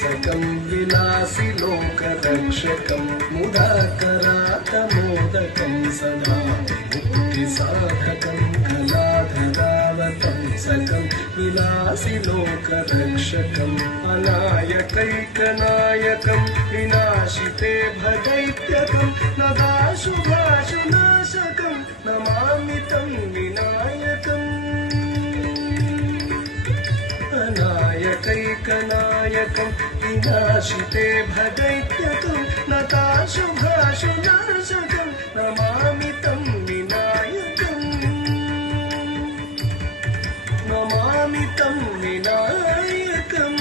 सकं विलासि लोकरक्षकं मुदाकरातमोदकं सदा मुक्तिसाधकं कलाधरावतं सकं विलासि लोकरक्षकम् अनायकैकनायकं विनाशिते भदैत्यकं नदाशुभाशुनाशकं नमामि तं विनायकम् अनायकैकनायकं विनाशिते भदैत्यकं नताशुभाशुनाशकं नमामि तं विनायकम् नमामि तं विनायकम्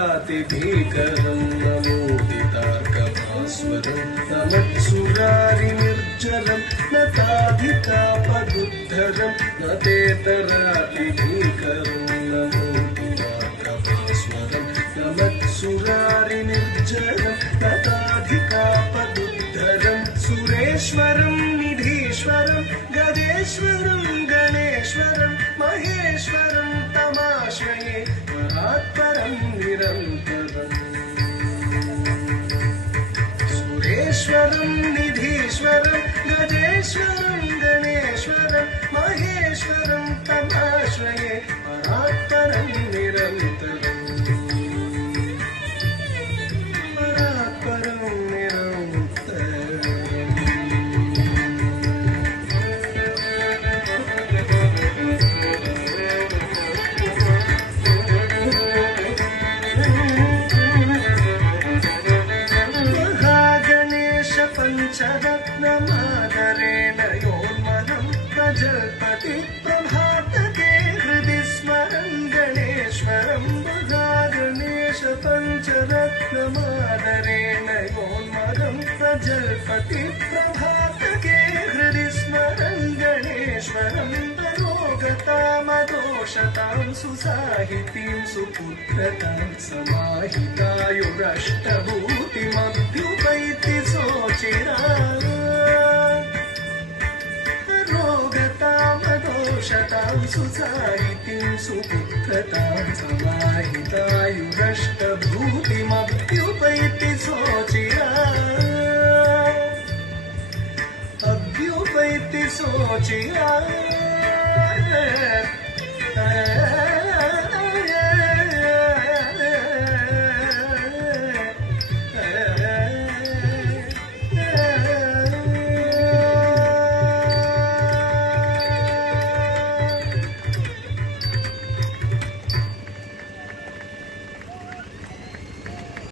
तेतरातिभीकरं नमोदितार्कभास्वरं नमत्सुरारिनिर्जरं नताधिकापदुद्धरं न तेतरातिभीकरं नमोदितार्कभास्वरं नमत्सुरारिनिर्जरं नताधिकापदुद्धरं सुरेश्वरं निधीश्वरं गजेश्वरं गणेश्वरं महेश्वरं तमाश्रये परात्परं निरन्तरम् सुरेश्वरं निधीश्वरं गजेश्वरं गणेश्वरं महेश्वरं तमाश्रये परात्परं निरन्तरम् परात्परं पञ्चरत्नमादरेण योन्मनं प्रजल्पति प्रभातके हृदि स्मरं गणेश्वरं गणेश पञ्चरत्नमादरेण योन्मनं प्रजल्पति प्रभातके हृदि स्मरं गणेश्वरं रोगतामदोषतां सुसाहितीं सुपुत्रतां समाहितायुरष्टभूतिमभ्युपैति रोगतामदोषतां सुसाहितीं सुपुत्रतां समाहितायुरष्टभूतिमभ्युपैति अभ्युपैति सोचिरा